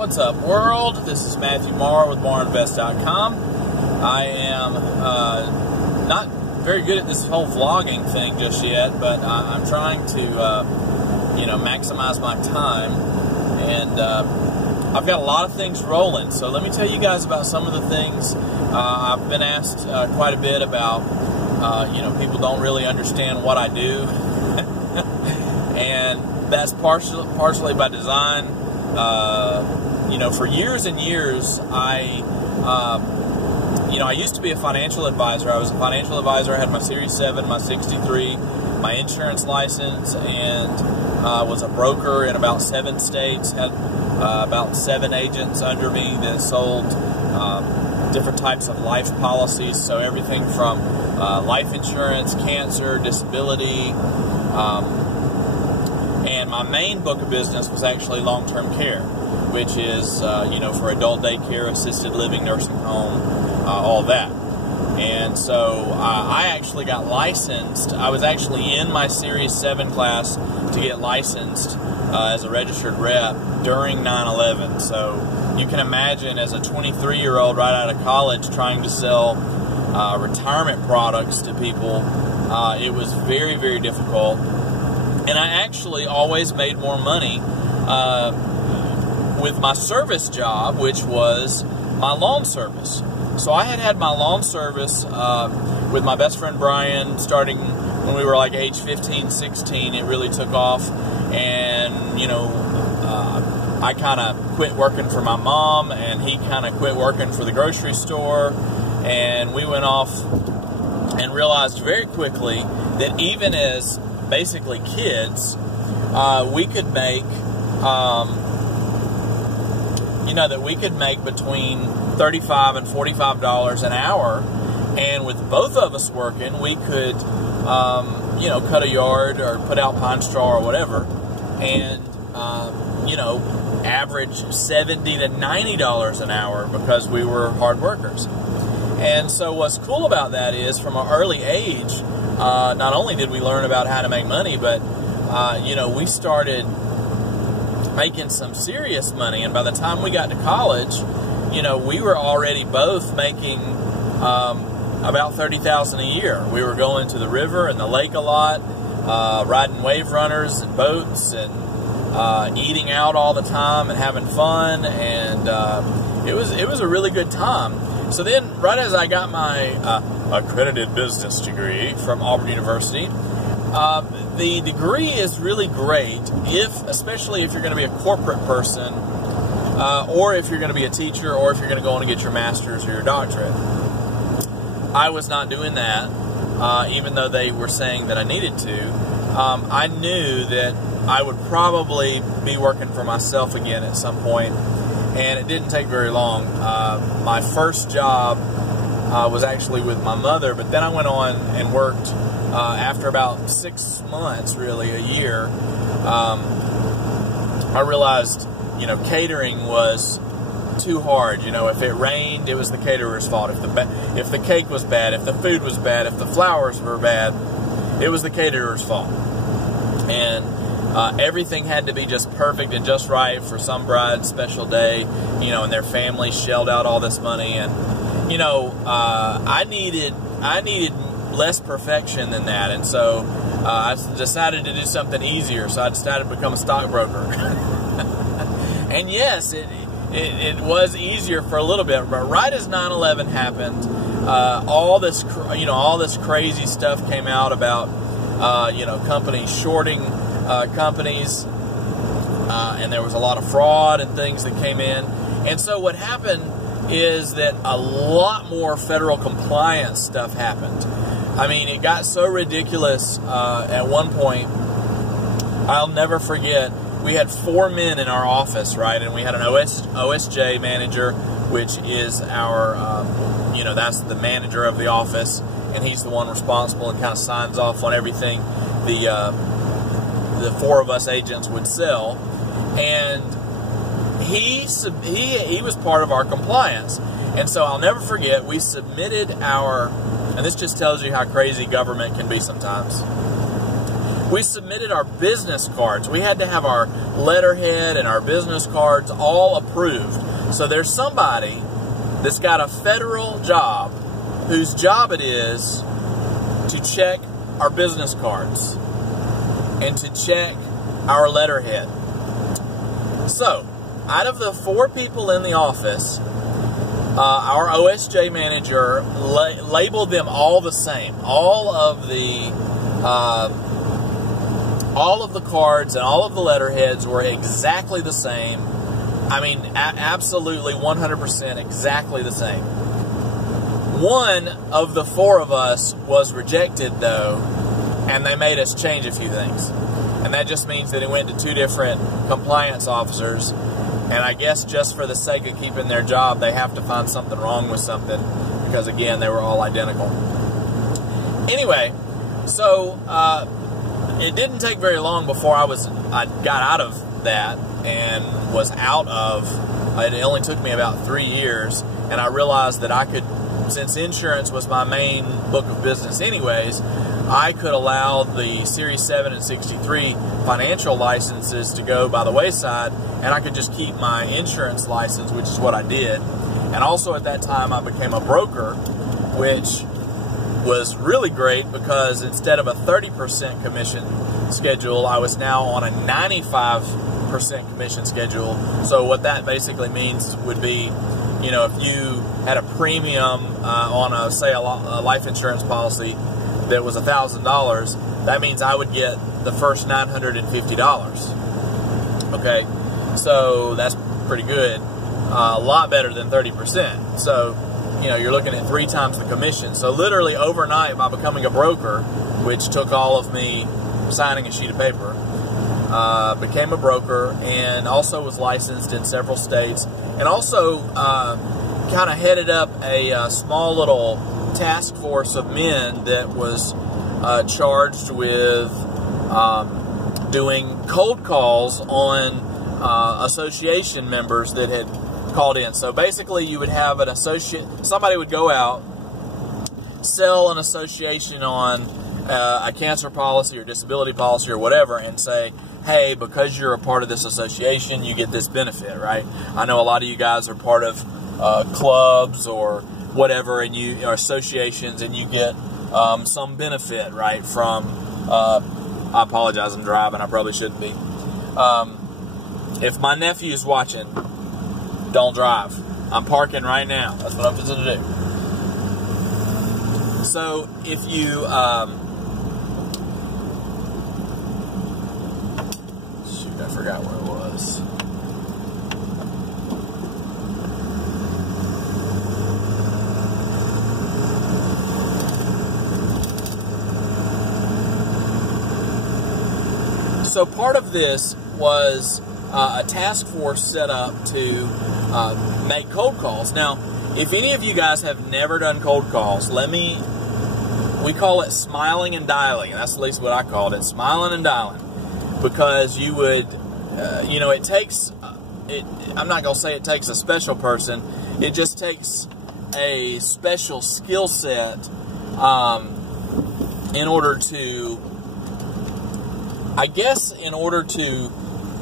What's up, world? This is Matthew Morrow with MorrowInvest.com. I am not very good at this whole vlogging thing just yet, but I'm trying to, maximize my time, and I've got a lot of things rolling. So let me tell you guys about some of the things. I've been asked quite a bit about, people don't really understand what I do, and that's partially by design. For years and years, I used to be a financial advisor. I was a financial advisor. I had my Series 7, my 63, my insurance license, and was a broker in about 7 states. Had about 7 agents under me that sold different types of life policies. So everything from life insurance, cancer, disability, and my main book of business was actually long-term care, which is, for adult daycare, assisted living, nursing home, all that. And so I actually got licensed. I was actually in my Series 7 class to get licensed as a registered rep during 9/11. So you can imagine, as a 23-year-old right out of college trying to sell retirement products to people, it was very, very difficult. And I actually always made more money with my service job, which was my lawn service. So I had my lawn service with my best friend Brian starting when we were like age 15, 16. It really took off. And, I kind of quit working for my mom, and he kind of quit working for the grocery store. And we went off and realized very quickly that even as basically kids, we could make, between $35 and $45 an hour, and with both of us working, we could, cut a yard or put out pine straw or whatever, and, average $70 to $90 an hour because we were hard workers. And so what's cool about that is, from an early age, not only did we learn about how to make money, but, we started making some serious money. And by the time we got to college, we were already both making about $30,000 a year. We were going to the river and the lake a lot, riding wave runners and boats, and eating out all the time and having fun. And it was a really good time. So then, right as I got my accredited business degree from Auburn University, the degree is really great, especially if you're going to be a corporate person, or if you're going to be a teacher, or if you're going to go on and get your master's or your doctorate. I was not doing that, even though they were saying that I needed to. I knew that I would probably be working for myself again at some point. And it didn't take very long. My first job was actually with my mother, but then I went on and worked after about 6 months, really, a year. I realized, catering was too hard. If it rained, it was the caterer's fault. If the cake was bad, if the food was bad, if the flowers were bad, it was the caterer's fault. And everything had to be just perfect and just right for some bride's special day, and their family shelled out all this money. And, I needed less perfection than that. And so I decided to do something easier. So I decided to become a stockbroker. And yes, it was easier for a little bit. But right as 9/11 happened, all this crazy stuff came out about, companies shorting companies, and there was a lot of fraud and things that came in. And so what happened is that a lot more federal compliance stuff happened. I mean, it got so ridiculous at one point. I'll never forget, we had 4 men in our office, right? And we had an OSJ manager, which is our, that's the manager of the office, and he's the one responsible and kind of signs off on everything the 4 of us agents would sell. And he was part of our compliance. And so I'll never forget, we submitted and this just tells you how crazy government can be sometimes. we submitted our business cards. We had to have our letterhead and our business cards all approved. So there's somebody that's got a federal job whose job it is to check our business cards and to check our letterhead. So, out of the 4 people in the office, our OSJ manager labeled them all the same. All of the cards and all of the letterheads were exactly the same. I mean, absolutely 100% exactly the same. One of the 4 of us was rejected, though, and they made us change a few things. And that just means that it went to 2 different compliance officers. And I guess just for the sake of keeping their job, they have to find something wrong with something, because, again, they were all identical. Anyway, so it didn't take very long before I got out of that and was out of, it only took me about 3 years, and I realized that I could, since insurance was my main book of business anyways, I could allow the Series 7 and 63 financial licenses to go by the wayside, and I could just keep my insurance license, which is what I did. And also at that time I became a broker, which was really great because instead of a 30% commission schedule, I was now on a 95% commission schedule. So what that basically means would be, you know, if you had a premium on a, say, a life insurance policy that was $1,000, that means I would get the first $950. Okay, so that's pretty good. A lot better than 30%. So, you know, you're looking at 3 times the commission. So literally overnight, by becoming a broker, which took all of me signing a sheet of paper, became a broker, and also was licensed in several states, and also kind of headed up a small little task force of men that was charged with doing cold calls on association members that had called in. So basically you would have an somebody would go out, sell an association on a cancer policy or disability policy or whatever, and say, hey, because you're a part of this association, you get this benefit, right? I know a lot of you guys are part of clubs or whatever, and you are associations, and you get some benefit, right, from, I apologize, I'm driving, I probably shouldn't be. If my nephew's watching, don't drive. I'm parking right now. That's what I'm supposed to do. So if you, shoot, I forgot where it was. So part of this was a task force set up to make cold calls. Now, if any of you guys have never done cold calls, we call it smiling and dialing. That's at least what I called it, smiling and dialing. Because you would, it takes, I'm not going to say it takes a special person, it just takes a special skill set in order to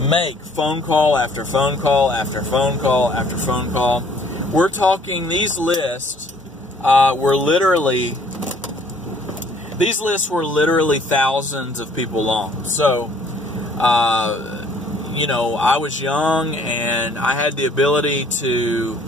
make phone call after phone call after phone call after phone call. We're talking, these lists were literally thousands of people long. So, I was young and I had the ability to,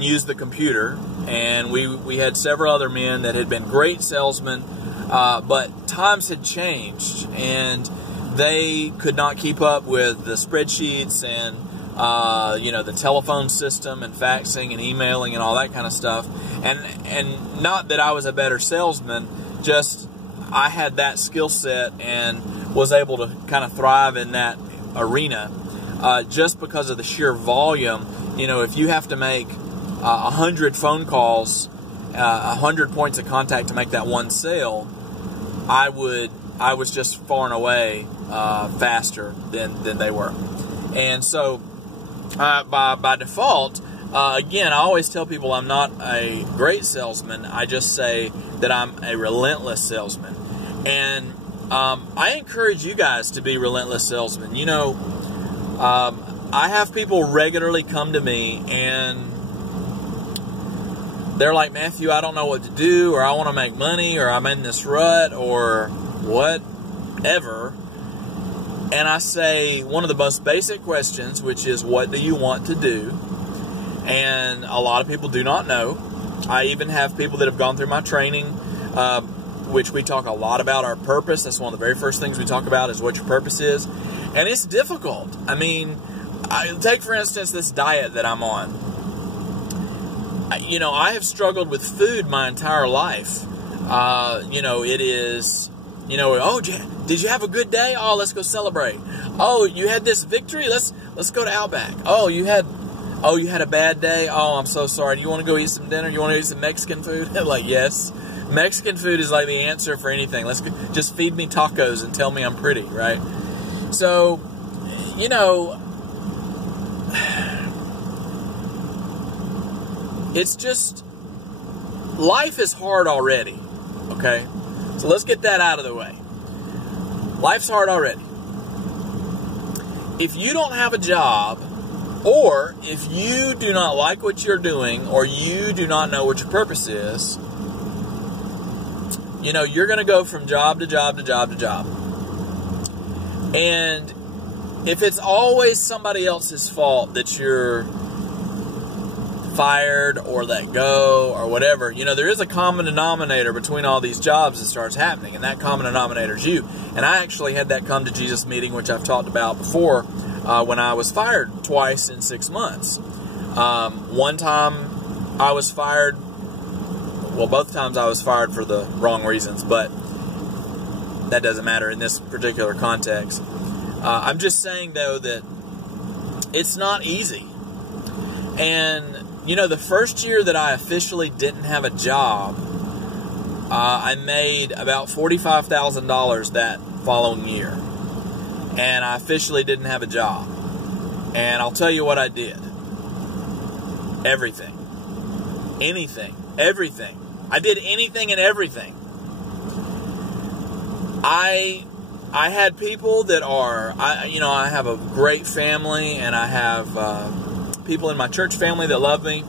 use the computer, and we had several other men that had been great salesmen. But times had changed, and they could not keep up with the spreadsheets and, the telephone system and faxing and emailing and all that kind of stuff. And not that I was a better salesman, just I had that skill set and was able to kind of thrive in that arena just because of the sheer volume. If you have to make 100 phone calls, 100 points of contact to make that one sale, I was just far and away faster than they were. And so by default, Again, I always tell people I'm not a great salesman. I just say that I'm a relentless salesman. And I encourage you guys to be relentless salesmen. You know, I have people regularly come to me and they're like, Matthew, I don't know what to do, or I want to make money, or I'm in this rut, or whatever. And I say one of the most basic questions, which is, what do you want to do? And a lot of people do not know. I even have people that have gone through my training, which we talk a lot about our purpose. That's one of the very first things we talk about, is what your purpose is. And it's difficult. I mean, take for instance this diet that I'm on. You know, I have struggled with food my entire life. You know, it is, you know, oh, did you have a good day? Oh, let's go celebrate. Oh, you had this victory? Let's go to Outback. Oh, you had a bad day? Oh, I'm so sorry. Do you want to go eat some dinner? You want to eat some Mexican food? Like, yes. Mexican food is like the answer for anything. Just feed me tacos and tell me I'm pretty, right? So, you know, it's just, life is hard already, okay? So let's get that out of the way. Life's hard already. If you don't have a job, or if you do not like what you're doing, or you do not know what your purpose is, you know, you're going to go from job to job to job to job. And if it's always somebody else's fault that you're fired or let go or whatever, you know, there is a common denominator between all these jobs that starts happening, and that common denominator is you. And I actually had that come to Jesus meeting, which I've talked about before, when I was fired twice in 6 months. One time I was fired, well, both times I was fired for the wrong reasons, but that doesn't matter in this particular context. I'm just saying, though, that it's not easy. And, you know, the first year that I officially didn't have a job, I made about $45,000 that following year. And I officially didn't have a job. And I'll tell you what I did. Everything. Anything. Everything. I did anything and everything. I had people that are, you know, I have a great family, and I have people in my church family that love me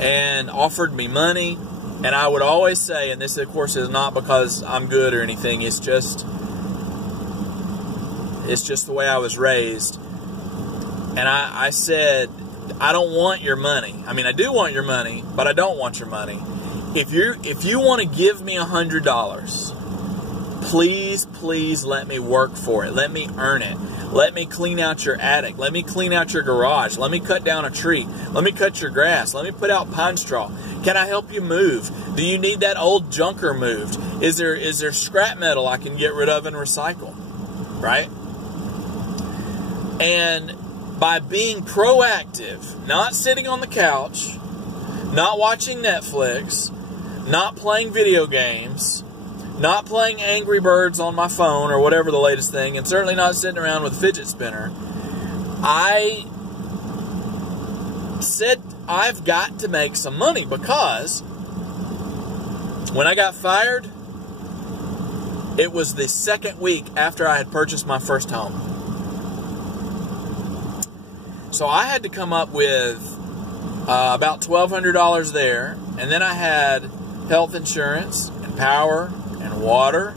and offered me money. And I would always say, and this, of course, is not because I'm good or anything, it's just the way I was raised. And I said, I don't want your money. I mean, I do want your money, but I don't want your money. If you want to give me $100, please let me work for it. Let me earn it. Let me clean out your attic. Let me clean out your garage. Let me cut down a tree. Let me cut your grass. Let me put out pine straw. Can I help you move? Do you need that old junker moved? Is there scrap metal I can get rid of and recycle? Right? And by being proactive, not sitting on the couch, not watching Netflix, not playing video games, not playing Angry Birds on my phone or whatever the latest thing, and certainly not sitting around with a fidget spinner, I said I've got to make some money, because when I got fired, it was the second week after I had purchased my first home. So I had to come up with about $1,200 there, and then I had health insurance and power and water.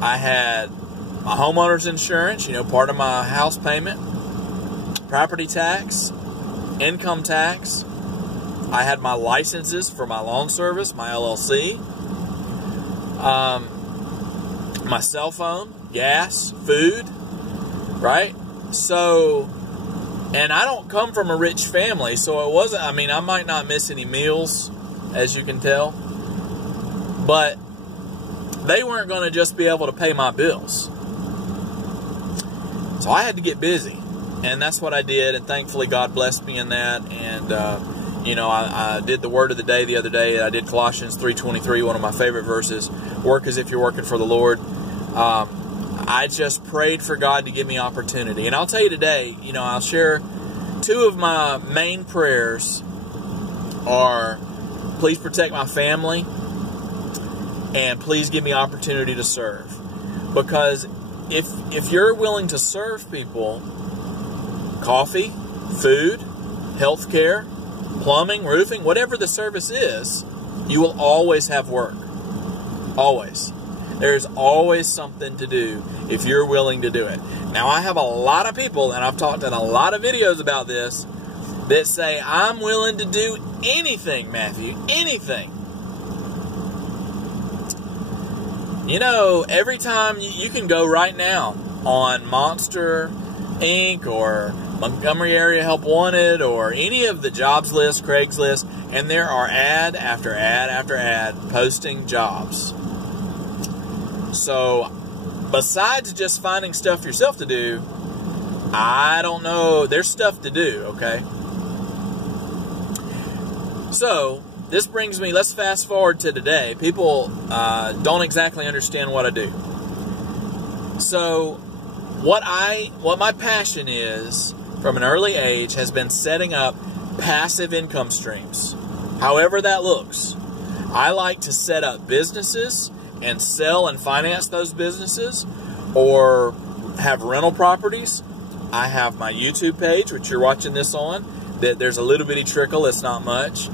I had my homeowner's insurance, you know, part of my house payment, property tax, income tax. I had my licenses for my lawn service, my LLC, my cell phone, gas, food, right? So, and I don't come from a rich family, so it wasn't, I mean, I might not miss any meals, as you can tell, but they weren't going to just be able to pay my bills. So I had to get busy, and that's what I did, and thankfully God blessed me in that. And you know, I did the word of the day the other day. I did Colossians 3:23, one of my favorite verses. Work as if you're working for the Lord. I just prayed for God to give me opportunity. And I'll tell you today, you know, I'll share two of my main prayers are, please protect my family and please give me opportunity to serve. Because if you're willing to serve people, coffee, food, healthcare, plumbing, roofing, whatever the service is, you will always have work. Always. There's always something to do if you're willing to do it. Now, I have a lot of people, and I've talked in a lot of videos about this, that say, I'm willing to do anything, Matthew, anything. You know, every time you can go right now on Monster Inc. or Montgomery Area Help Wanted or any of the jobs list, Craigslist, and there are ad after ad after ad posting jobs. So, besides just finding stuff yourself to do, I don't know, there's stuff to do, okay? So, this brings me, let's fast forward to today. People don't exactly understand what I do. So, what my passion is from an early age has been setting up passive income streams. However that looks. I like to set up businesses and sell and finance those businesses, or have rental properties. I have my YouTube page, which you're watching this on. There's a little bitty trickle, it's not much,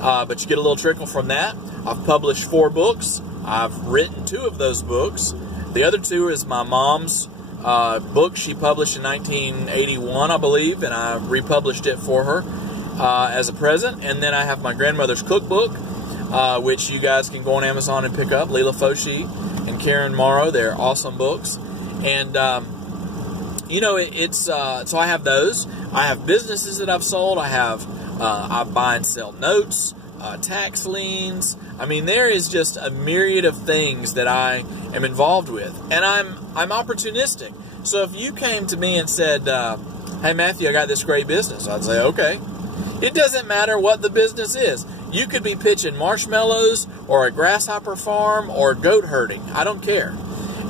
but you get a little trickle from that. I've published 4 books. I've written 2 of those books. The other 2 is my mom's book she published in 1981, I believe, and I republished it for her as a present. And then I have my grandmother's cookbook, which you guys can go on Amazon and pick up. Lela, Foshee, and Karen Morrow. They're awesome books. And, you know, so I have those. I have businesses that I've sold. I buy and sell notes, tax liens. I mean, there is just a myriad of things that I am involved with. And I'm opportunistic. So if you came to me and said, hey, Matthew, I got this great business, I'd say, okay. It doesn't matter what the business is. You could be pitching marshmallows or a grasshopper farm or goat herding. I don't care.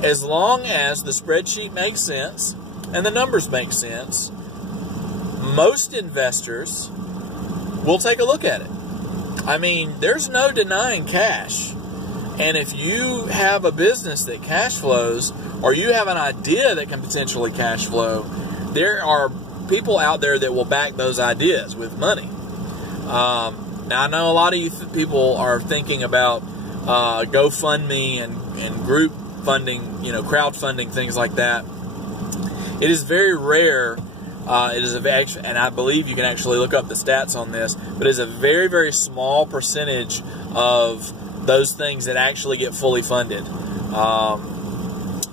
As long as the spreadsheet makes sense and the numbers make sense, most investors will take a look at it. I mean, there's no denying cash. And if you have a business that cash flows, or you have an idea that can potentially cash flow, there are people out there that will back those ideas with money. Now, I know a lot of you people are thinking about GoFundMe and group funding, you know, crowdfunding, things like that. It is very rare. And I believe you can actually look up the stats on this, but it's a very, very small percentage of those things that actually get fully funded.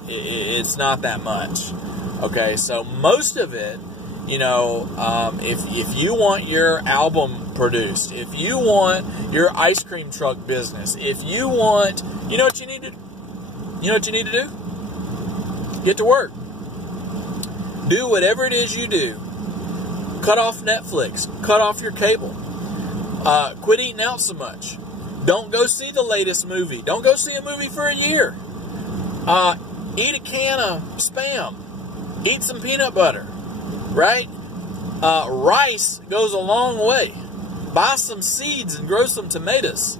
It's not that much. Okay, so most of it, you know, if you want your album produced, if you want your ice cream truck business, if you want, you know what you need to do? Get to work. Do whatever it is you do. Cut off Netflix. Cut off your cable. Quit eating out so much. Don't go see the latest movie. Don't go see a movie for a year. Eat a can of Spam. Eat some peanut butter. Right? Rice goes a long way. Buy some seeds and grow some tomatoes.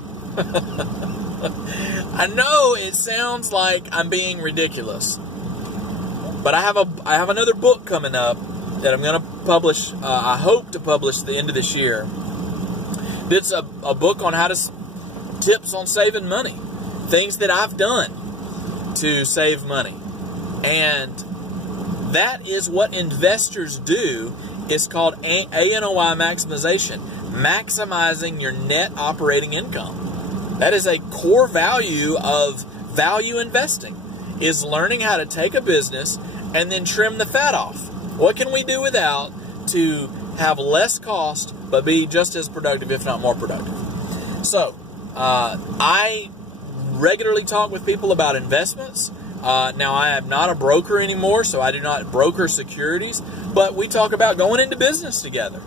I know it sounds like I'm being ridiculous. But I have another book coming up that I'm going to publish. I hope to publish at the end of this year. It's a book on tips on saving money, things that I've done to save money, and that is what investors do. It's called ANOI maximization, maximizing your net operating income. That is a core value of value investing. Is learning how to take a business and then trim the fat off. What can we do without to have less cost but be just as productive, if not more productive? So, I regularly talk with people about investments. Now, I am not a broker anymore, so I do not broker securities, but we talk about going into business together.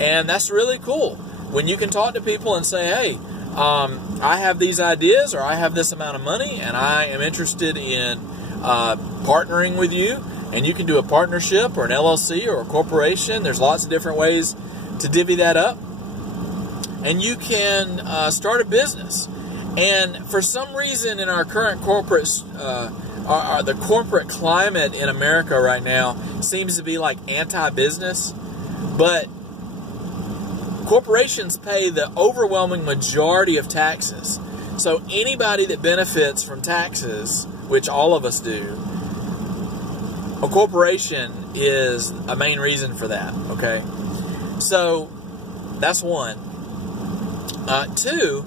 And that's really cool. When you can talk to people and say, hey, I have these ideas, or I have this amount of money, and I am interested in partnering with you. And you can do a partnership or an LLC or a corporation. There's lots of different ways to divvy that up. And you can start a business. And for some reason in our current corporate, the corporate climate in America right now seems to be like anti-business. But corporations pay the overwhelming majority of taxes. So anybody that benefits from taxes, which all of us do, a corporation is a main reason for that, okay? So that's one. Two,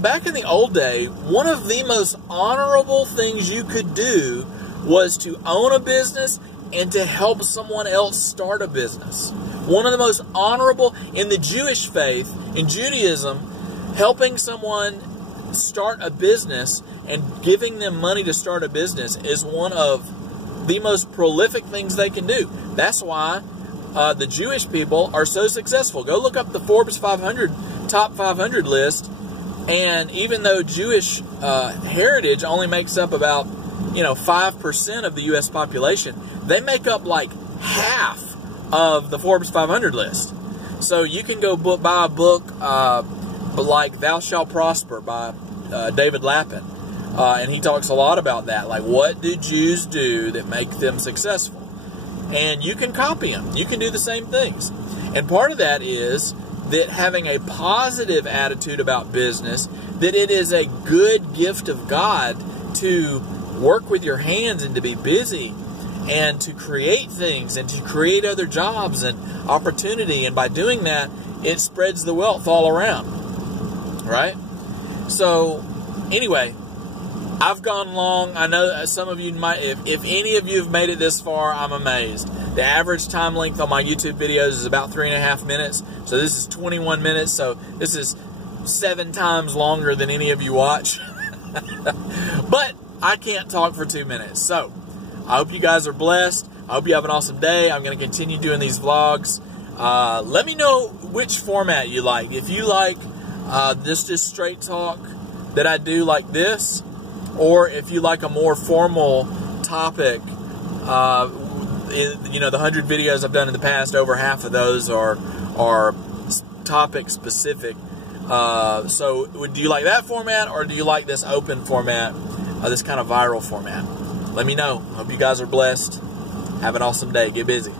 back in the old day, one of the most honorable things you could do was to own a business and to help someone else start a business. One of the most honorable in the Jewish faith, in Judaism, helping someone start a business and giving them money to start a business is one of the most prolific things they can do. That's why the Jewish people are so successful. Go look up the Forbes 500 top 500 list, and even though Jewish heritage only makes up about 5% of the U.S. population, they make up like half of the Forbes 500 list. So you can go buy a book like Thou Shalt Prosper by David Lapin. And he talks a lot about that. Like, what do Jews do that make them successful? And you can copy them. You can do the same things. And part of that is that having a positive attitude about business, that it is a good gift of God to work with your hands and to be busy and to create things and to create other jobs and opportunity. And by doing that, it spreads the wealth all around. Right? So, anyway, I've gone long. I know some of you might, if any of you have made it this far, I'm amazed. The average time length on my YouTube videos is about 3.5 minutes. So this is 21 minutes. So this is 7 times longer than any of you watch. But I can't talk for 2 minutes. So I hope you guys are blessed. I hope you have an awesome day. I'm going to continue doing these vlogs. Let me know which format you like. If you like this just straight talk that I do like this, or if you like a more formal topic, the 100 videos I've done in the past, over half of those are topic specific. So do you like that format, or do you like this open format, this kind of viral format? Let me know. Hope you guys are blessed. Have an awesome day. Get busy.